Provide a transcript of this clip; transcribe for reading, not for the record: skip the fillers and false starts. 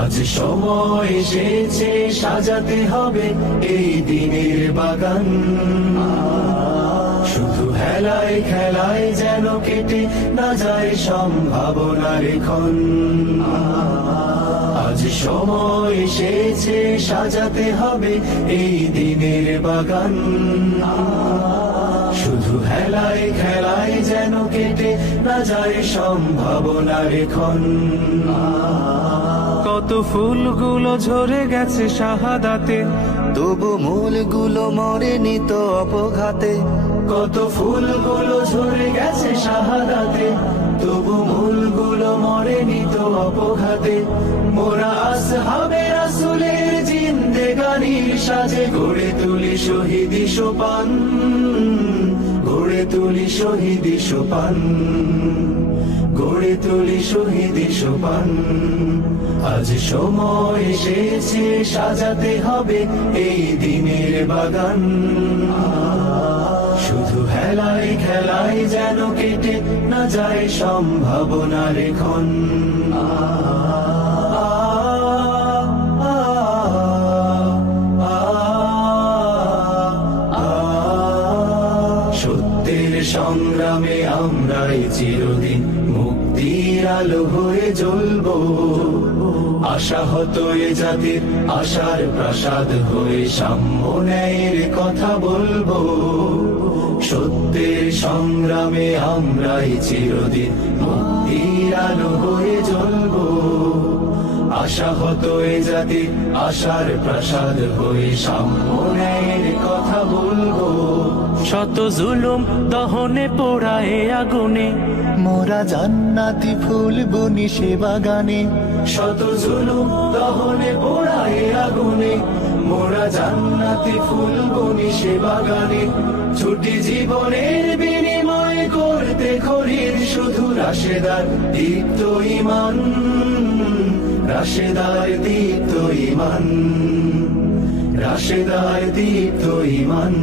আজ সময় এসেছে সাজাতে হবে এই দিনের বাগান, শুধু হেলায় খেলায় যেন কেটে না যায় সম্ভাবনার ক্ষণ। আজ সময় এসেছে সাজাতে হবে এই দিনের বাগান, শুধু হেলায় খেলায় যেন কেটে না যায় সম্ভাবনার ক্ষণ। কত ফুলগুলো ঝরে গেছে শাহাদাতে, তবু মূলগুলো মরেনি তো অপঘাতে। কত ফুলগুলো ঝরে গেছে শাহাদাতে, তবু মূলগুলো মরেনি তো অপঘাতে। মোরা আসহাবে রাসূলের জিন্দেগানির সাজে গড়ে তুলি শহীদি সোপান, গড়ে তুলি শহীদি সোপান, গড়ে তুলি শহীদি সোপান। আজ সময় এসেছে সাজাতে হবে এই দিনের বাগান, শুধু হেলায় খেলায় যেন কেটে না যায় সম্ভাবনার ক্ষণ। সত্যের সংগ্রামে আমরাই চিরদিন মুক্তির আলো হয়ে জ্বলবো, আশাহত এ জাতির আশার প্রাসাদ হয়ে সাম্য ন্যায়ের কথা বলবো। সত্যের সংগ্রামে আমরাই চিরদিন মুক্তির আলো হয়ে জ্বলবো, আশাহত এ জাতির আশার প্রাসাদ হয়ে সাম্য ন্যায়ের কথা বলবো। শত জুলুম দহনে পোড়ায় আগুনে, মোরা জান্নাতি ফুল বুনি সে বাগানে। শত জুলুম দহনে পোড়ায় আগুনে, মোরা জান্নাতি ফুল বুনি সে বাগানে। ছুটি জীবনের বিনিময় করতে খরিদ শুধু রাশেদার দীপ্ত ঈমান, রাশেদার দীপ্ত ঈমান, রাশেদার দীপ্ত ঈমান।